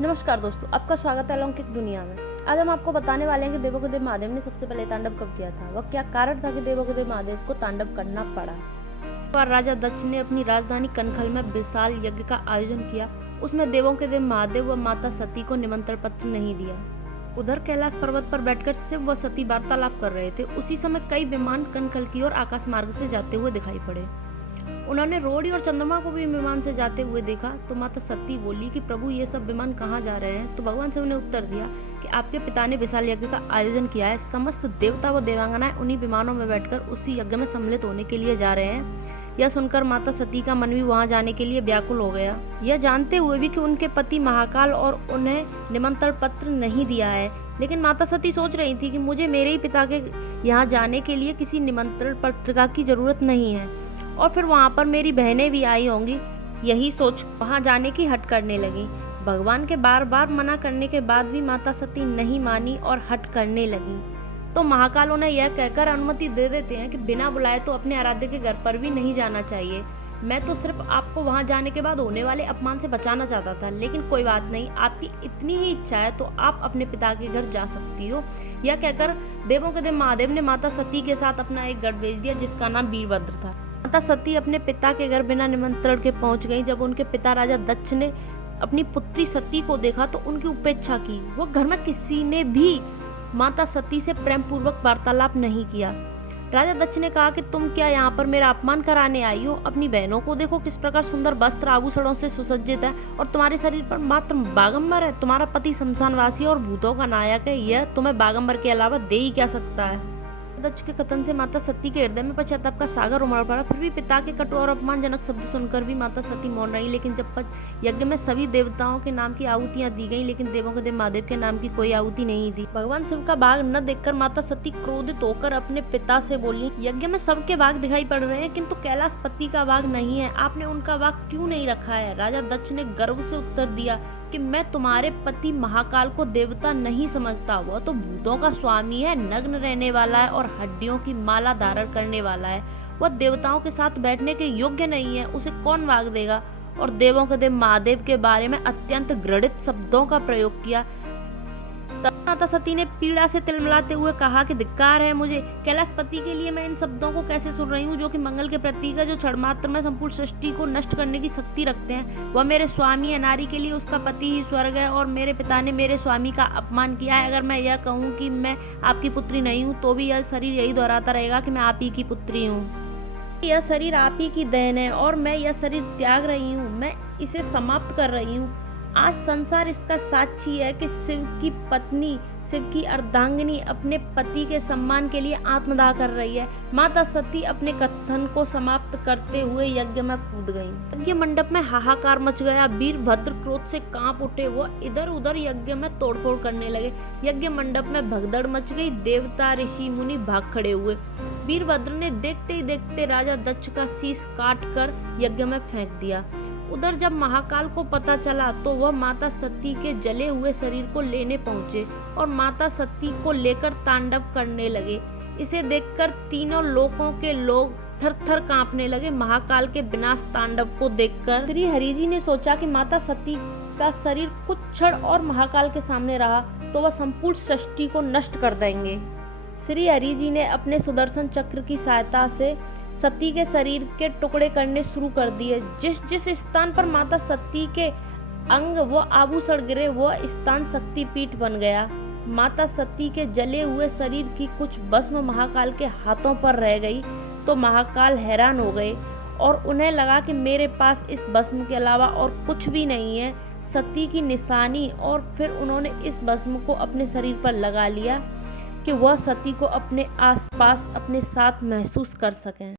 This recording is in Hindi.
नमस्कार दोस्तों, आपका स्वागत है अलौकिक दुनिया में। आज हम आपको बताने वाले हैं कि देवाधिदेव महादेव ने सबसे पहले तांडव कब किया था। वह क्या कारण था कि देवाधिदेव महादेव को तांडव करना पड़ा। एक बार राजा दक्ष ने अपनी राजधानी कनखल में विशाल यज्ञ का आयोजन किया। उसमें देवों के देव महादेव व माता सती को निमंत्रण पत्र नहीं दिया। उधर कैलाश पर्वत पर बैठकर शिव व सती वार्तालाप कर रहे थे। उसी समय कई विमान कनखल की ओर आकाश मार्ग से जाते हुए दिखाई पड़े। उन्होंने रोड़ी और चंद्रमा को भी विमान से जाते हुए देखा तो माता सती बोली कि प्रभु ये सब विमान कहाँ जा रहे हैं। तो भगवान शिव ने उत्तर दिया कि आपके पिता ने विशाल यज्ञ का आयोजन किया है। समस्त देवता व देवांगनाएं उन्हीं विमानों में बैठकर उसी यज्ञ में सम्मिलित होने के लिए जा रहे हैं। यह सुनकर माता सती का मन भी वहां जाने के लिए व्याकुल हो गया, यह जानते हुए भी कि उनके पति महाकाल और उन्हें निमंत्रण पत्र नहीं दिया है। लेकिन माता सती सोच रही थी कि मुझे मेरे ही पिता के यहाँ जाने के लिए किसी निमंत्रण पत्रिका की जरूरत नहीं है और फिर वहाँ पर मेरी बहनें भी आई होंगी। यही सोच वहाँ जाने की हट करने लगी। भगवान के बार बार मना करने के बाद भी माता सती नहीं मानी और हट करने लगी। तो महाकाल उन्हें यह कहकर अनुमति दे देते हैं कि बिना बुलाए तो अपने आराध्य के घर पर भी नहीं जाना चाहिए। मैं तो सिर्फ आपको वहाँ जाने के बाद होने वाले अपमान से बचाना चाहता था, लेकिन कोई बात नहीं, आपकी इतनी ही इच्छा है तो आप अपने पिता के घर जा सकती हो। यह कहकर देवों के देव महादेव ने माता सती के साथ अपना एक गढ़ भेज दिया जिसका नाम वीरभद्र था। माता सती अपने पिता के घर बिना निमंत्रण के पहुंच गई। जब उनके पिता राजा दक्ष ने अपनी पुत्री सती को देखा तो उनकी उपेक्षा की। वो घर में किसी ने भी माता सती से प्रेम पूर्वक वार्तालाप नहीं किया। राजा दक्ष ने कहा कि तुम क्या यहाँ पर मेरा अपमान कराने आई हो। अपनी बहनों को देखो किस प्रकार सुंदर वस्त्र आभूषणों से सुसज्जित है और तुम्हारे शरीर पर मात्र बागंबर है। तुम्हारा पति शमशानवासी और भूतों का नायक है, यह तुम्हें बागंबर के अलावा दे ही क्या सकता है। दक्ष के कथन से माता सती के हृदय में पश्चाताप का सागर उमड़ पड़ा। फिर भी पिता के कटु और अपमानजनक शब्द सुनकर भी माता सती मौन रही। लेकिन जब यज्ञ में सभी देवताओं के नाम की आहुतियां दी गईं, लेकिन देवों के देव महादेव के नाम की कोई आहुति नहीं दी। भगवान शिव का बाघ न देखकर माता सती क्रोधित होकर अपने पिता से बोली, यज्ञ में सबके बाघ दिखाई पड़ रहे हैं किंतु कैलाशपति का बाघ नहीं है। आपने उनका बाघ क्यों नहीं रखा है। राजा दक्ष ने गर्व से उत्तर दिया कि मैं तुम्हारे पति महाकाल को देवता नहीं समझता। वह तो भूतों का स्वामी है, नग्न रहने वाला है और हड्डियों की माला धारण करने वाला है। वह देवताओं के साथ बैठने के योग्य नहीं है, उसे कौन वाग देगा। और देवों के देव महादेव के बारे में अत्यंत घृणित शब्दों का प्रयोग किया। तब माता सती ने पीड़ा से तिलमिलाते हुए कहा कि धिक्कार है मुझे। कैलाशपति के लिए मैं इन शब्दों को कैसे सुन रही हूँ, जो कि मंगल के प्रतीक है, जो क्षणमात्र में संपूर्ण सृष्टि को नष्ट करने की शक्ति रखते हैं। वह मेरे स्वामी है, नारी के लिए उसका पति ही स्वर्ग है और मेरे पिता ने मेरे स्वामी का अपमान किया है। अगर मैं यह कहूँ कि मैं आपकी पुत्री नहीं हूँ तो भी यह शरीर यही दोहराता रहेगा कि मैं आप ही की पुत्री हूँ। यह शरीर आप ही की देन है और मैं यह शरीर त्याग रही हूँ, मैं इसे समाप्त कर रही हूँ। आज संसार इसका साक्षी है कि शिव की पत्नी, शिव की अर्धांगिनी अपने पति के सम्मान के लिए आत्मदाह कर रही है। माता सती अपने कथन को समाप्त करते हुए यज्ञ में कूद गईं। यज्ञ मंडप में हाहाकार मच गया। वीरभद्र क्रोध से कांप उठे। वो इधर उधर यज्ञ में तोड़फोड़ करने लगे। यज्ञ मंडप में भगदड़ मच गई। देवता ऋषि मुनि भाग खड़े हुए। वीरभद्र ने देखते ही देखते राजा दक्ष का शीश काट कर यज्ञ में फेंक दिया। उधर जब महाकाल को पता चला तो वह माता सती के जले हुए शरीर को लेने पहुंचे और माता सती को लेकर तांडव करने लगे। इसे देखकर तीनों लोकों के लोग थर थर कांपने लगे। महाकाल के विनाश तांडव को देखकर श्री हरि जी ने सोचा कि माता सती का शरीर कुछ क्षण और महाकाल के सामने रहा तो वह संपूर्ण सृष्टि को नष्ट कर देंगे। श्री हरि जी ने अपने सुदर्शन चक्र की सहायता से सती के शरीर के टुकड़े करने शुरू कर दिए। जिस जिस स्थान पर माता सती के अंग व आभूषण गिरे वह स्थान शक्तिपीठ बन गया। माता सती के जले हुए शरीर की कुछ भस्म महाकाल के हाथों पर रह गई तो महाकाल हैरान हो गए और उन्हें लगा कि मेरे पास इस भस्म के अलावा और कुछ भी नहीं है, सती की निशानी। और फिर उन्होंने इस भस्म को अपने शरीर पर लगा लिया कि वह सती को अपने आसपास अपने साथ महसूस कर सकें।